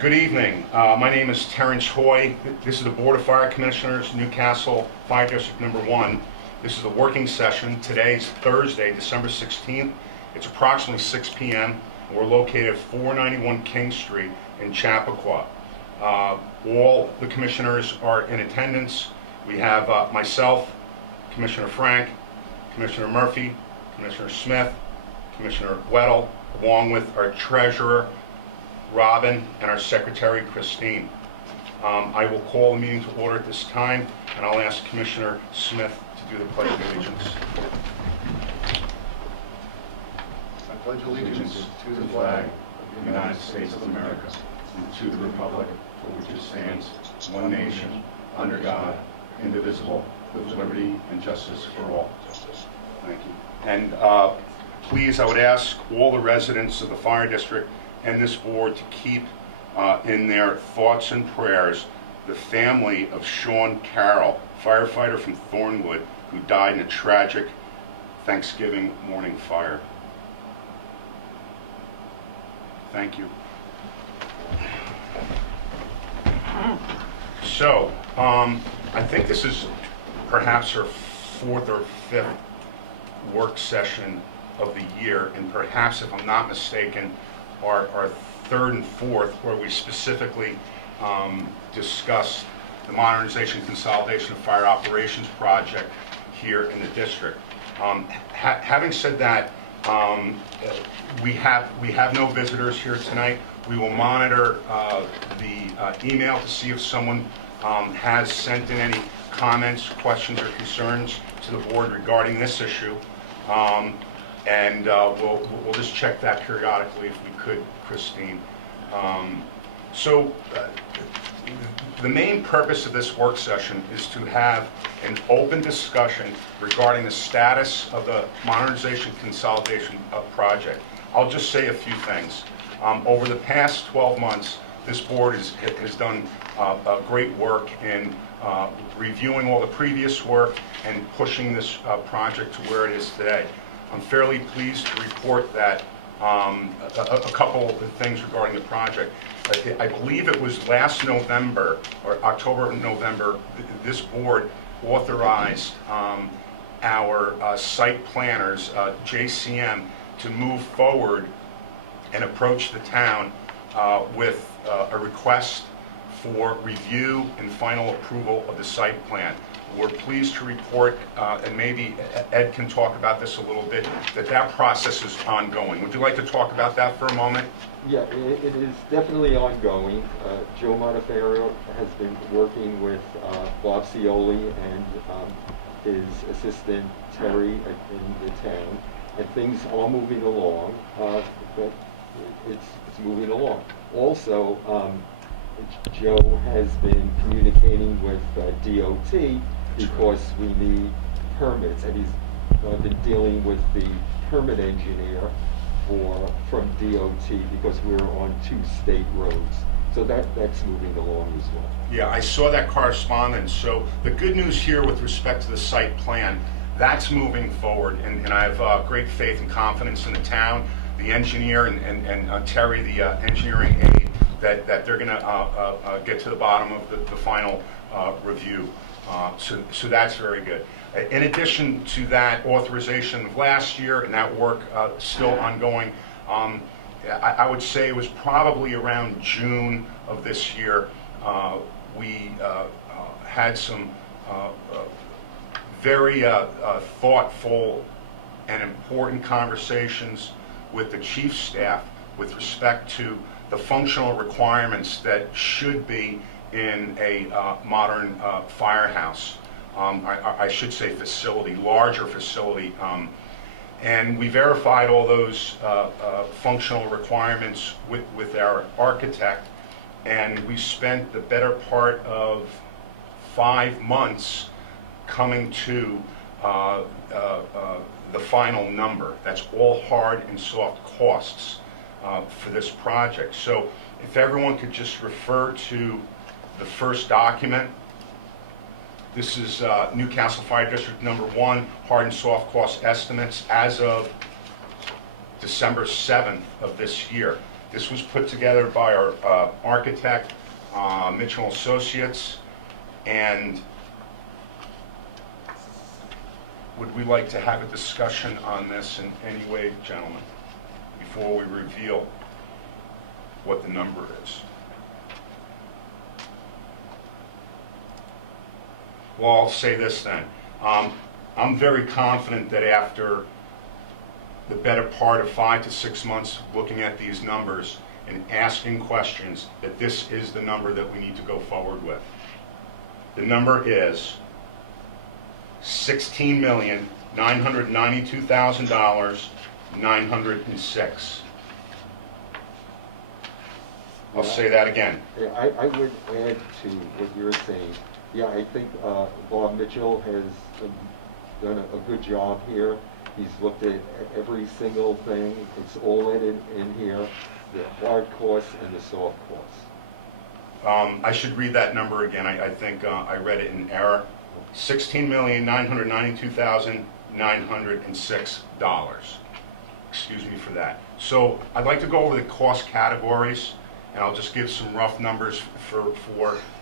Good evening. My name is Terrence Hoy. This is the Board of Fire Commissioners, Newcastle Fire District Number 1. This is a working session. Today is Thursday, December 16th. It's approximately 6 p.m. We're located at 491 King Street in Chappaqua. All the commissioners are in attendance. We have myself, Commissioner Frank, Commissioner Murphy, Commissioner Smith, Commissioner Weddle, along with our treasurer, Robin, and our secretary, Christine. I will call the meeting to order at this time, and I'll ask Commissioner Smith to do the Pledge of Allegiance. I pledge allegiance to the flag of the United States of America and to the republic for which it stands, one nation, under God, indivisible, with liberty and justice for all. Thank you. And please, I would ask all the residents of the fire district and this board to keep in their thoughts and prayers the family of Sean Carroll, firefighter from Thornwood, who died in a tragic Thanksgiving morning fire. Thank you. So, I think this is perhaps our fourth or fifth work session of the year, and perhaps, if I'm not mistaken, our third and fourth, where we specifically discussed the modernization and consolidation of fire operations project here in the district. Having said that, we have no visitors here tonight. We will monitor the email to see if someone has sent in any comments, questions, or concerns to the board regarding this issue. And we'll just check that periodically if we could, Christine. The main purpose of this work session is to have an open discussion regarding the status of the modernization consolidation project. I'll just say a few things. Over the past 12 months, this board has done great work in reviewing all the previous work and pushing this project to where it is today. I'm fairly pleased to report that a couple of things regarding the project. I believe it was last November, or October and November, this board authorized our site planners, JCM, to move forward and approach the town with a request for review and final approval of the site plan. We're pleased to report, and maybe Ed can talk about this a little bit, that process is ongoing. Would you like to talk about that for a moment? Yeah, it is definitely ongoing. Joe Montefiore has been working with Bob Cioli and his assistant Terry in the town, and things are moving along, but it's moving along. Also, Joe has been communicating with DOT because we need permits, and he's been dealing with the permit engineer from DOT because we're on 2 state roads. So that's moving along as well. Yeah, I saw that correspondence. So the good news here with respect to the site plan, that's moving forward, and I have great faith and confidence in the town, the engineer, and Terry, the engineering aide, that they're going to get to the bottom of the final review. So that's very good. In addition to that authorization of last year and that work still ongoing, I would say it was probably around June of this year, we had some very thoughtful and important conversations with the chief staff with respect to the functional requirements that should be in a modern firehouse. I should say facility, larger facility. And we verified all those functional requirements with our architect, and we spent the better part of 5 months coming to the final number. That's all hard and soft costs for this project. So if everyone could just refer to the first document. This is Newcastle Fire District Number 1, hard and soft cost estimates as of December 7th of this year. This was put together by our architect, Mitchell Associates, and would we like to have a discussion on this in any way, gentlemen, before we reveal what the number is? Well, I'll say this then. I'm very confident that after the better part of 5 to 6 months looking at these numbers and asking questions, that this is the number that we need to go forward with. The number is $16,992,906. I'll say that again. Yeah, I would add to what you're saying. Yeah, I think Bob Mitchell has done a good job here. He's looked at every single thing. It's all in here, the hard costs and the soft costs. I should read that number again. I think I read it in error. $16,992,906. Excuse me for that. So I'd like to go over the cost categories, and I'll just give some rough numbers for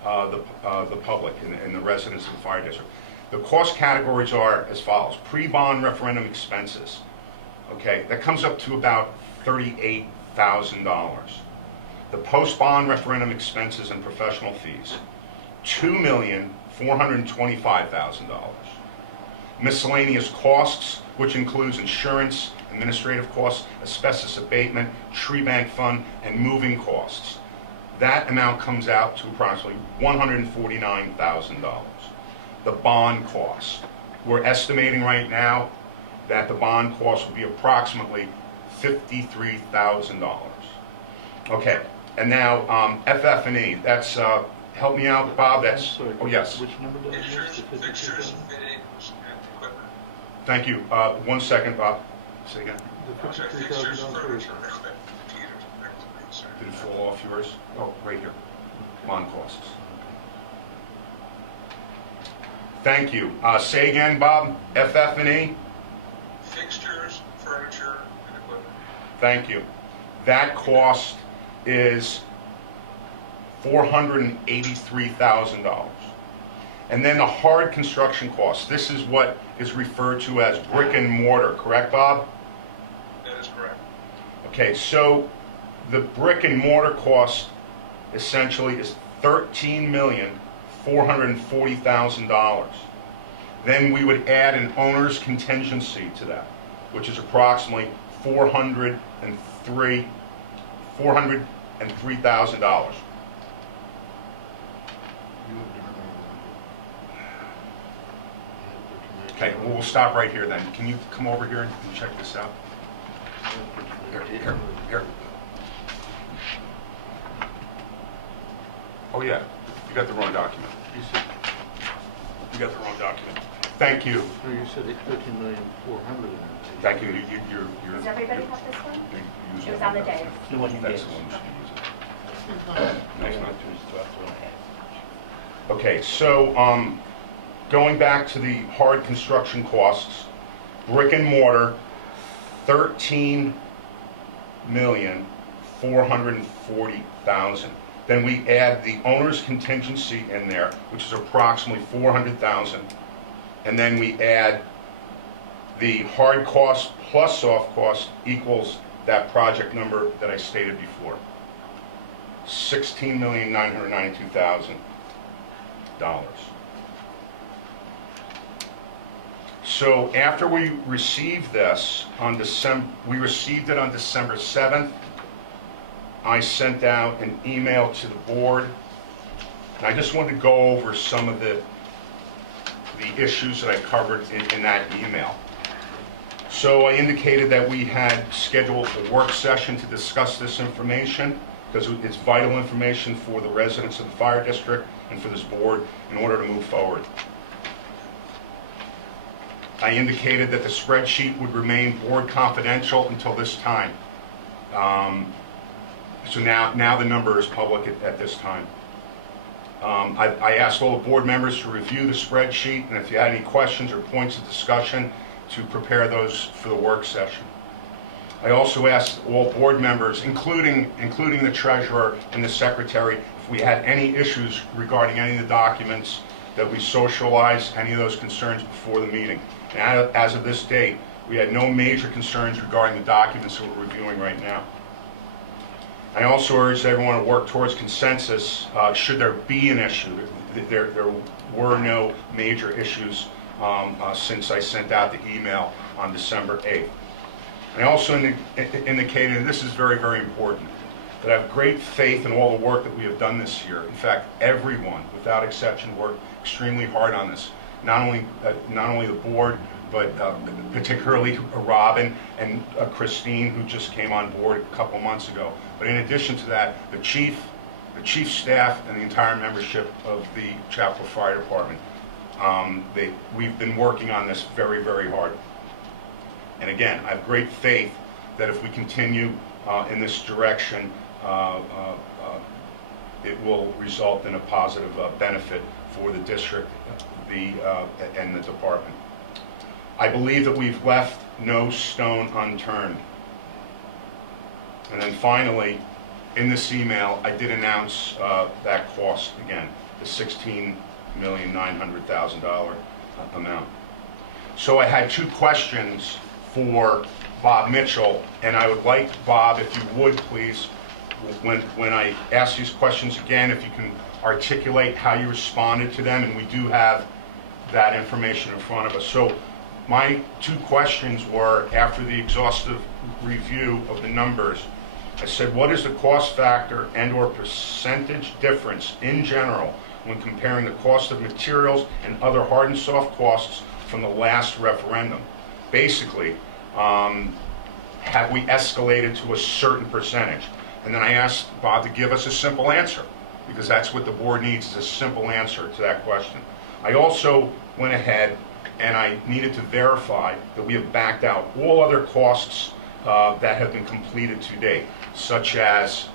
the public and the residents of the fire district. The cost categories are as follows. Pre-bond referendum expenses. Okay, that comes up to about $38,000. The post-bond referendum expenses and professional fees, $2,425,000. Miscellaneous costs, which includes insurance, administrative costs, asbestos abatement, tree bank fund, and moving costs. That amount comes out to approximately $149,000. The bond cost. We're estimating right now that the bond cost will be approximately $53,000. Okay, and now FF&E, that's, help me out, Bob, that's, Sorry, oh yes. Which number did I miss? The Fixtures, 52,000? fittings, and equipment. Thank you. 1 second, Bob. Say again. The I'm sorry, fixtures, $53,000 furniture, first. computers, things, sir. Did it fall off yours? Oh, right here. Bond costs. Thank you. Say again, Bob. FF&E? Fixtures, furniture, and equipment. Thank you. That cost is $483,000. And then the hard construction costs. This is what is referred to as brick and mortar, correct, Bob? That is correct. Okay, so the brick and mortar cost essentially is $13,440,000. Then we would add an owner's contingency to that, which is approximately $403,000. Okay, well, we'll stop right here then. Can you come over here and check this out? Here. Oh, yeah, you got the wrong document. You said, You got the wrong document. Thank you. no, you said 13,400,000. Thank you. You're. Does everybody have this one? you use It was that on the one. day. The one you That's gave the us. one you should use it. Next one. Okay, so going back to the hard construction costs, brick and mortar, $13,440,000. Then we add the owner's contingency in there, which is approximately $400,000. And then we add the hard cost plus soft cost equals that project number that I stated before. $16,992,000. So after we received this on we received it on December 7th. I sent out an email to the board, and I just wanted to go over some of the issues that I covered in that email. So I indicated that we had scheduled a work session to discuss this information because it's vital information for the residents of the fire district and for this board in order to move forward. I indicated that the spreadsheet would remain board confidential until this time. So now the number is public at this time. I asked all the board members to review the spreadsheet, and if you had any questions or points of discussion, to prepare those for the work session. I also asked all board members, including the treasurer and the secretary, if we had any issues regarding any of the documents, that we socialize any of those concerns before the meeting. And as of this date, we had no major concerns regarding the documents that we're reviewing right now. I also urge everyone to work towards consensus should there be an issue. There were no major issues since I sent out the email on December 8th. I also indicated, and this is very, very important, that I have great faith in all the work that we have done this year. In fact, everyone, without exception, worked extremely hard on this. Not only the board, but particularly Robin and Christine, who just came on board a couple months ago. But in addition to that, the chief staff, and the entire membership of the Chapel Fire Department. We've been working on this very, very hard. And again, I have great faith that if we continue in this direction, it will result in a positive benefit for the district and the department. I believe that we've left no stone unturned. And then finally, in this email, I did announce that cost again, the $16,900,000 amount. So I had two questions for Bob Mitchell, and I would like, Bob, if you would please, when I ask these questions again, if you can articulate how you responded to them, and we do have that information in front of us. So my two questions were, after the exhaustive review of the numbers, I said, what is the cost factor and/or percentage difference in general when comparing the cost of materials and other hard and soft costs from the last referendum? Basically, have we escalated to a certain percentage? And then I asked Bob to give us a simple answer, because that's what the board needs, is a simple answer to that question. I also went ahead and I needed to verify that we have backed out all other costs that have been completed to date, such as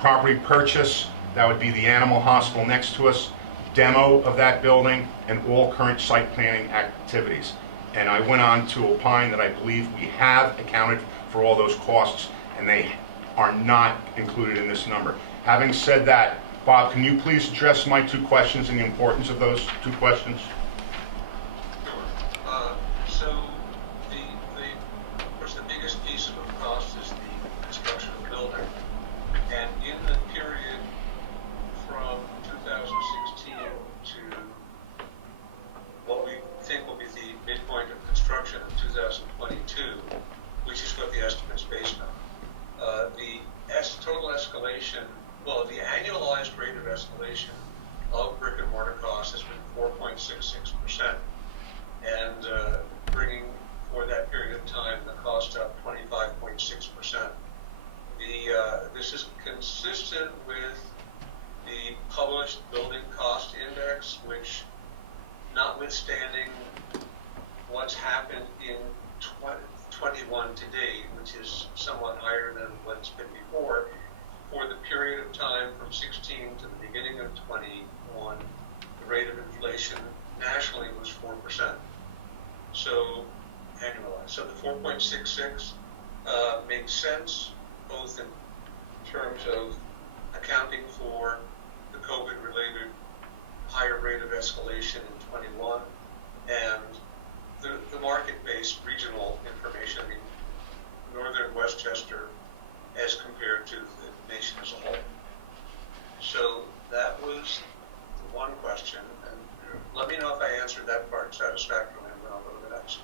property purchase, that would be the animal hospital next to us, demo of that building, and all current site planning activities. And I went on to opine that I believe we have accounted for all those costs, and they are not included in this number. Having said that, Bob, can you please address my two questions and the importance of those two questions? So of course, the biggest piece of the cost is the construction of the building. And in the period from 2016 to what we think will be the midpoint of construction of 2022, which is what the estimate's based on, the total escalation, well, the annualized rate of escalation of brick and mortar costs has been 4.66%, and bringing for that period of time the cost up 25.6%. This is consistent with the published building cost index, which, notwithstanding what's happened in 21 to date, which is somewhat higher than what's been before, for the period of time from 16 to the beginning of 21, the rate of inflation nationally was 4%. So annualized. So the 4.66 makes sense, both in terms of accounting for the COVID-related higher rate of escalation in 21 and the market-based regional information. I mean, Northern Westchester as compared to the nation as a whole. So that was the one question, and let me know if I answered that part satisfactorily, and then I'll go to the next.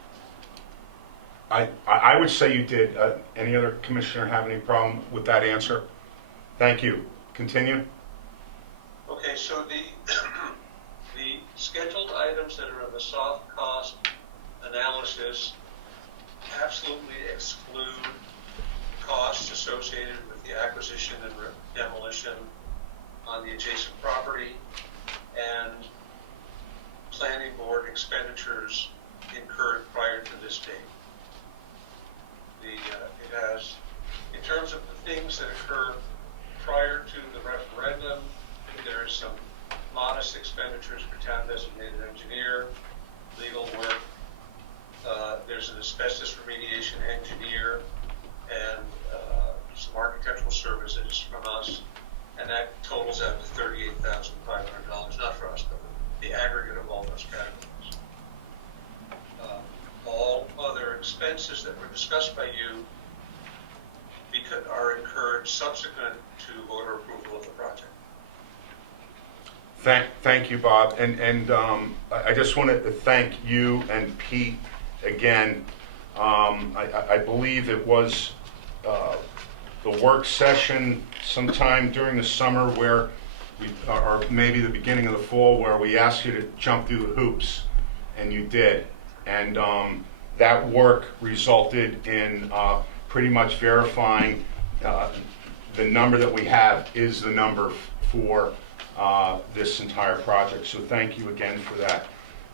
I would say you did. Any other commissioner have any problem with that answer? Thank you. Continue. Okay, so the scheduled items that are in the soft cost analysis absolutely exclude costs associated with the acquisition and demolition on the adjacent property and planning board expenditures incurred prior to this date. It has, in terms of the things that occur prior to the referendum, there is some modest expenditures for town designated engineer, legal work, There's an asbestos remediation engineer and some architectural services from us, and that totals out to $38,500, not for us, but the aggregate of all those categories. All other expenses that were discussed by you are incurred subsequent to voter approval of the project. Thank you, Bob, and I just want to thank you and Pete again. I believe it was the work session sometime during the summer where or maybe the beginning of the fall, where we asked you to jump through the hoops, and you did. And that work resulted in pretty much verifying the number that we have is the number for this entire project. So thank you again for that.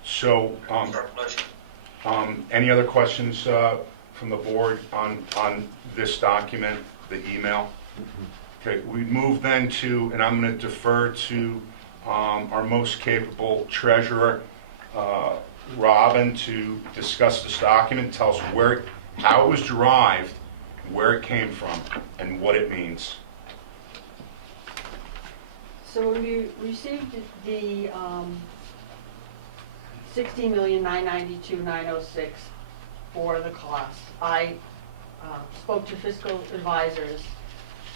So It's our pleasure. any other questions from the board on this document, the email? Okay, we move then to, and I'm going to defer to our most capable treasurer, Robin, to discuss this document, tell us how it was derived, where it came from, and what it means. So we received the $16,992,906 for the cost. I spoke to Fiscal Advisors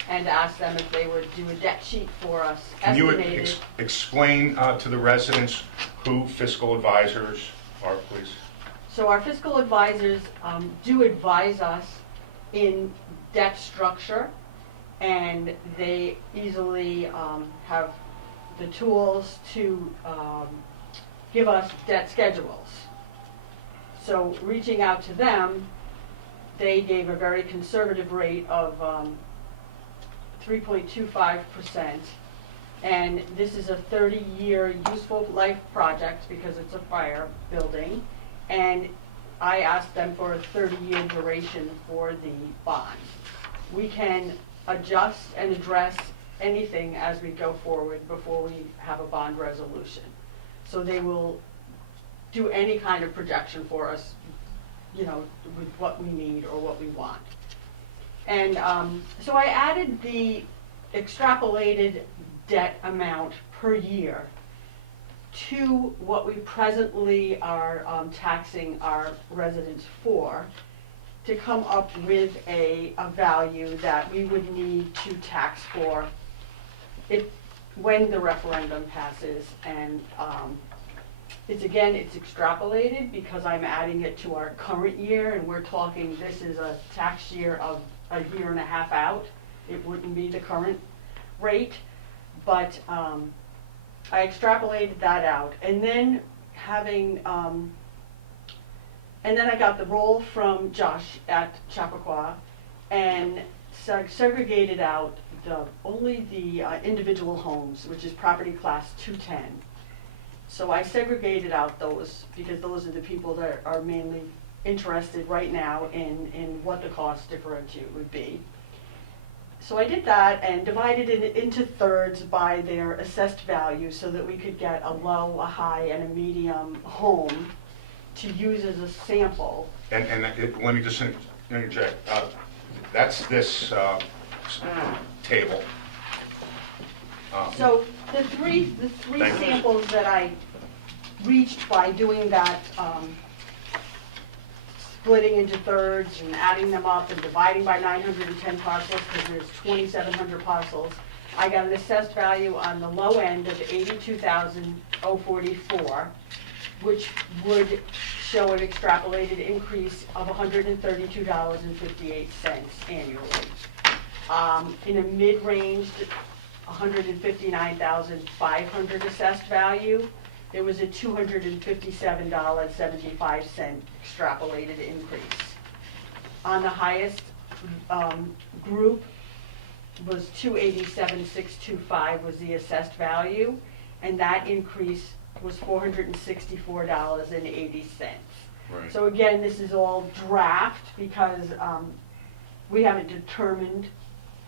and asked them if they would do a debt sheet for us. Can you Estimated. explain to the residents who Fiscal Advisors are, please? So our Fiscal Advisors do advise us in debt structure, and they easily have the tools to give us debt schedules. So reaching out to them, they gave a very conservative rate of 3.25%, and this is a 30-year useful life project because it's a fire building, and I asked them for a 30-year duration for the bond. We can adjust and address anything as we go forward before we have a bond resolution. So they will do any kind of projection for us, you know, with what we need or what we want. And so I added the extrapolated debt amount per year to what we presently are taxing our residents for, to come up with a value that we would need to tax for when the referendum passes. And it's extrapolated because I'm adding it to our current year, and we're talking, this is a tax year of a year and a half out. It wouldn't be the current rate, but I extrapolated that out, and then and then I got the roll from Josh at Chappaqua and segregated out only the individual homes, which is property class 210. So I segregated out those because those are the people that are mainly interested right now in what the cost differential would be. So I did that and divided it into thirds by their assessed value so that we could get a low, a high, and a medium home to use as a sample. Let me just interject. That's this table. So the three Thank you. samples that I reached by doing that, splitting into thirds and adding them up and dividing by 910 parcels, because there's 2,700 parcels, I got an assessed value on the low end of $82,044, which would show an extrapolated increase of $132.58 annually. In a mid-range, $159,500 assessed value, there was a $257.75 extrapolated increase. On the highest group was $287,625 was the assessed value, and that increase was $464.80. Right. So again, this is all draft because we haven't determined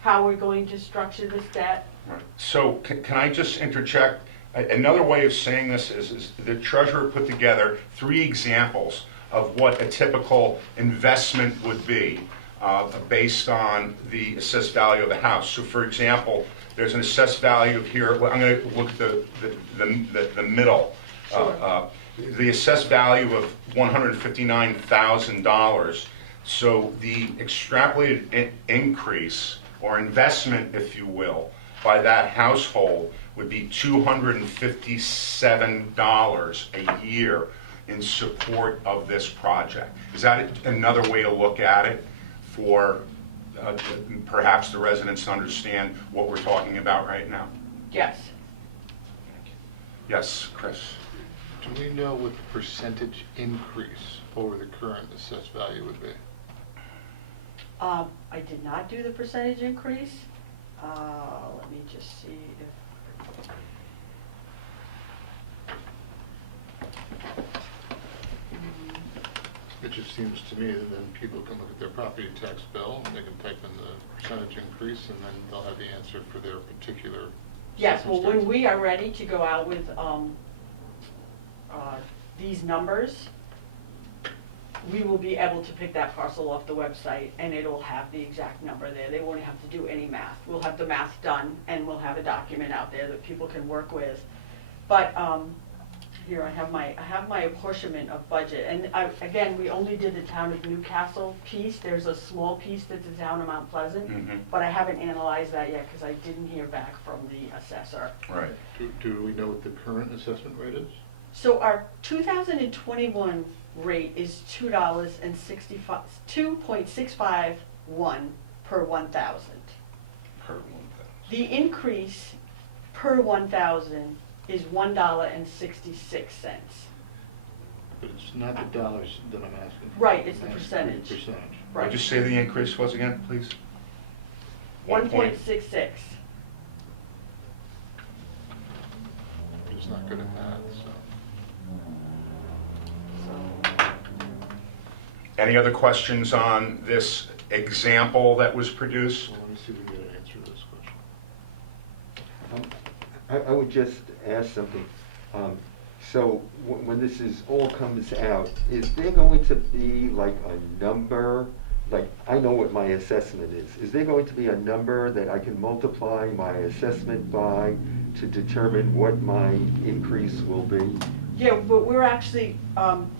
how we're going to structure this debt. Right. So can I just interject? Another way of saying this is the treasurer put together 3 examples of what a typical investment would be based on the assessed value of the house. So for example, there's an assessed value here, well, I'm going to look at the middle. Sure. The assessed value of $159,000. So the extrapolated increase or investment, if you will, by that household would be $257 a year in support of this project. Is that another way to look at it for perhaps the residents to understand what we're talking about right now? Yes. Yes, Chris? Do we know what the percentage increase over the current assessed value would be? I did not do the percentage increase. Let me just see if. It just seems to me that then people can look at their property tax bill and they can type in the percentage increase and then they'll have the answer for their particular Yes, well, when circumstance. we are ready to go out with these numbers, we will be able to pick that parcel off the website and it'll have the exact number there. They won't have to do any math. We'll have the math done and we'll have a document out there that people can work with. But here I have my apportionment of budget, and again, we only did the town of Newcastle piece. There's a small piece that's the town of Mount Pleasant, but I haven't analyzed that yet because I didn't hear back from the assessor. Right. Do we know what the current assessment rate is? So our 2021 rate is $2.651 per 1,000. Per 1,000. The increase per 1,000 is $1.66. But it's not the dollars that I'm asking for. Right, it's the I'm asking for percentage. Percentage. What'd you say the increase was again, please? 1.66. I'm just not good at math, so. Any other questions on this example that was produced? Well, let me see if we can get an answer to this question. I would just ask something. So when this is all comes out, is there going to be like a number? Like, I know what my assessment is. Is there going to be a number that I can multiply my assessment by to determine what my increase will be? Yeah, but we're actually,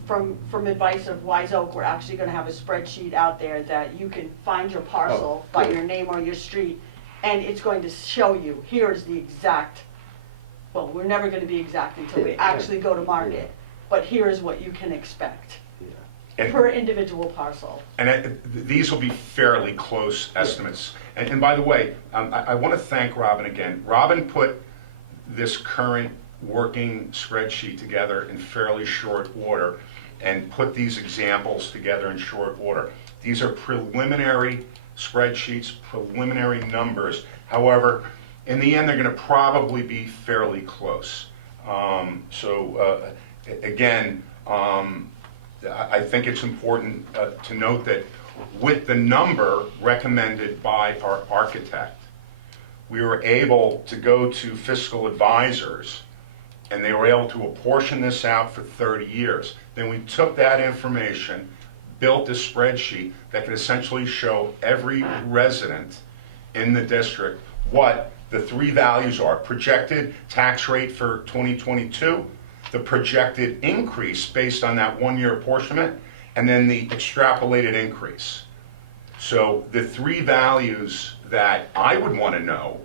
from advice of Wise Oak, we're actually gonna have a spreadsheet out there that you can find your parcel Oh, by good. your name or your street, and it's going to show you, here's the exact, well, we're never gonna be exact until we Yeah, actually go to yeah. market, but here is what you can expect Yeah. And- per individual parcel. And these will be fairly close estimates. And by the way, I want to thank Robin again. Robin put this current working spreadsheet together in fairly short order and put these examples together in short order. These are preliminary spreadsheets, preliminary numbers. However, in the end, they're going to probably be fairly close. Again, I think it's important to note that with the number recommended by our architect, we were able to go to Fiscal Advisors and they were able to apportion this out for 30 years. Then we took that information, built a spreadsheet that could essentially show every resident in the district what the three values are: projected tax rate for 2022, the projected increase based on that one-year apportionment, and then the extrapolated increase. So the three values that I would want to know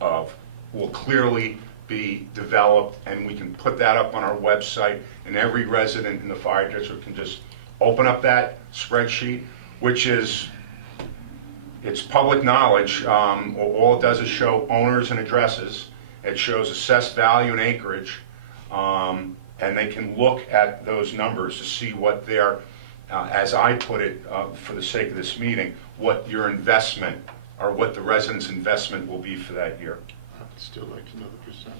of will clearly be developed, and we can put that up on our website, and every resident in the fire district can just open up that spreadsheet, which is, it's public knowledge. All it does is show owners and addresses. It shows assessed value and acreage, and they can look at those numbers to see what their, as I put it, for the sake of this meeting, what your investment, or what the resident's investment will be for that year. I'd still like to know the percentage.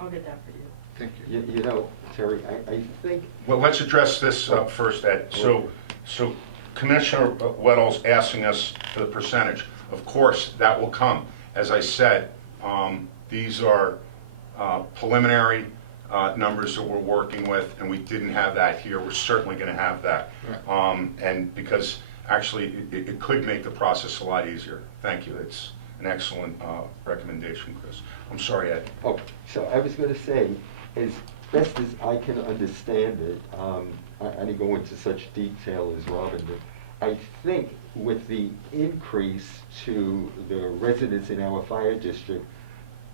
I'll get that for you. Thank you. You know, Terry, I think, Well, let's address this first, Ed. So Commissioner Weddle's asking us for the percentage. Of course, that will come. As I said, these are preliminary numbers that we're working with, and we didn't have that here. We're certainly going to have that. And because actually it could make the process a lot easier. Thank you. It's an excellent recommendation, Chris. I'm sorry, Ed. Oh, so I was going to say, as best as I can understand it, I didn't go into such detail as Robin did. I think with the increase to the residents in our fire district,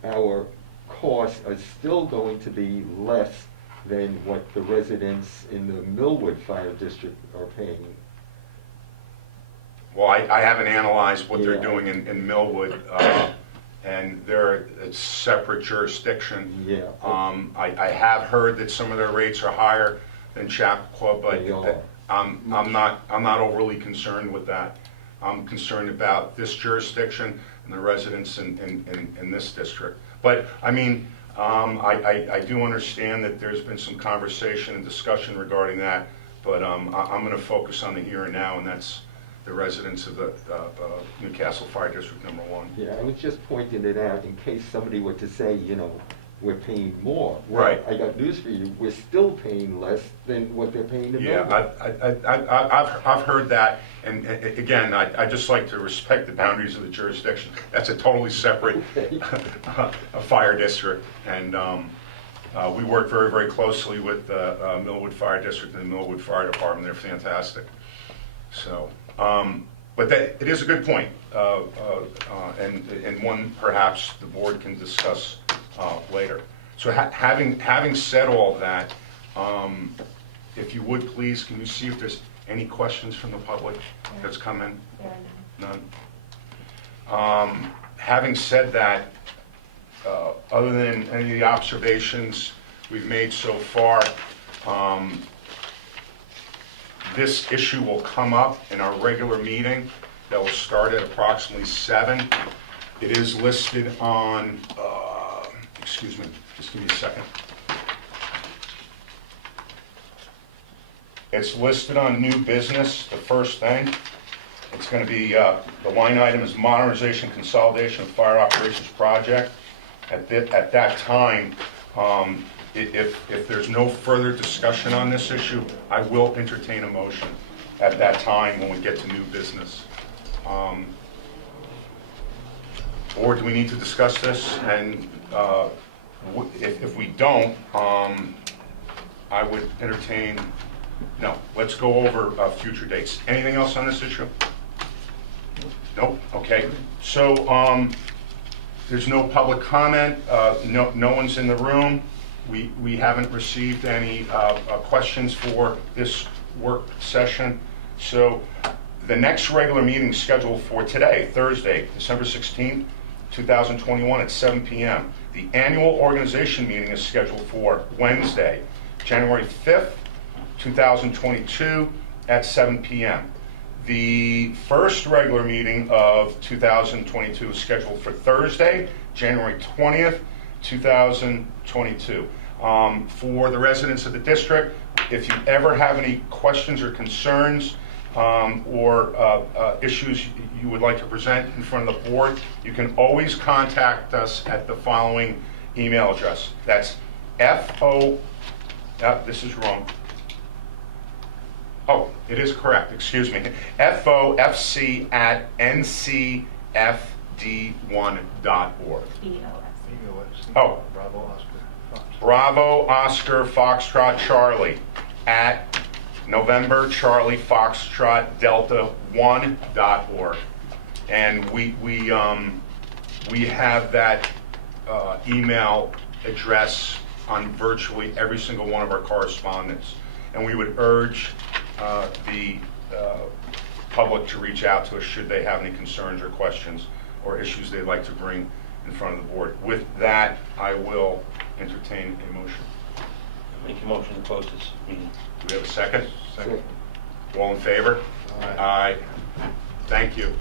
our costs are still going to be less than what the residents in the Millwood Fire District are paying. Well, I haven't analyzed what they're Yeah. doing in Millwood, and they're a separate jurisdiction. Yeah. I have heard that some of their rates are higher than Chappaqua, but They are. I'm not overly concerned with that. I'm concerned about this jurisdiction and the residents in this district. But, I mean, I do understand that there's been some conversation and discussion regarding that, but I'm going to focus on the here and now, and that's the residents of the Newcastle Fire District number 1. Yeah, I was just pointing it out in case somebody were to say, you know, we're paying more. Well, Right. I got news for you, we're still paying less than what they're paying in Millwood. Yeah, I've heard that, and again, I just like to respect the boundaries of the jurisdiction. That's a totally separate a fire district, and we work very, very closely with the Millwood Fire District and the Millwood Fire Department. They're fantastic. So, but it is a good point, and one perhaps the board can discuss later. So having said all that, if you would please, can you see if there's any questions from the public that's come in? None. Having said that, other than any of the observations we've made so far, this issue will come up in our regular meeting that will start at approximately 7. It is listed on, excuse me, just give me a second. It's listed on new business, the first thing. It's going to be, the line item is modernization consolidation of fire operations project. At that time, if there's no further discussion on this issue, I will entertain a motion at that time when we get to new business. Or do we need to discuss this? And if we don't, I would entertain, no, let's go over future dates. Anything else on this issue? Nope, okay. So there's no public comment, no one's in the room. We haven't received any questions for this work session. So the next regular meeting is scheduled for today, Thursday, December 16th, 2021 at 7 p.m. The annual organization meeting is scheduled for Wednesday, January 5th, 2022 at 7 p.m. The first regular meeting of 2022 is scheduled for Thursday, January 20th, 2022. For the residents of the district, if you ever have any questions or concerns or issues you would like to present in front of the board, you can always contact us at the following email address. That's this is wrong. Oh, it is correct, excuse me. FOFC@ncfd1.org. Oh. Bravo Oscar Foxtrot Charlie at November Charlie Foxtrot Delta 1.org. And we have that email address on virtually every single one of our correspondence. And we would urge the public to reach out to us should they have any concerns or questions or issues they'd like to bring in front of the board. With that, I will entertain a motion. Make a motion to close this meeting. Do we have a second? Second. All in favor? Aye. Aye. Thank you.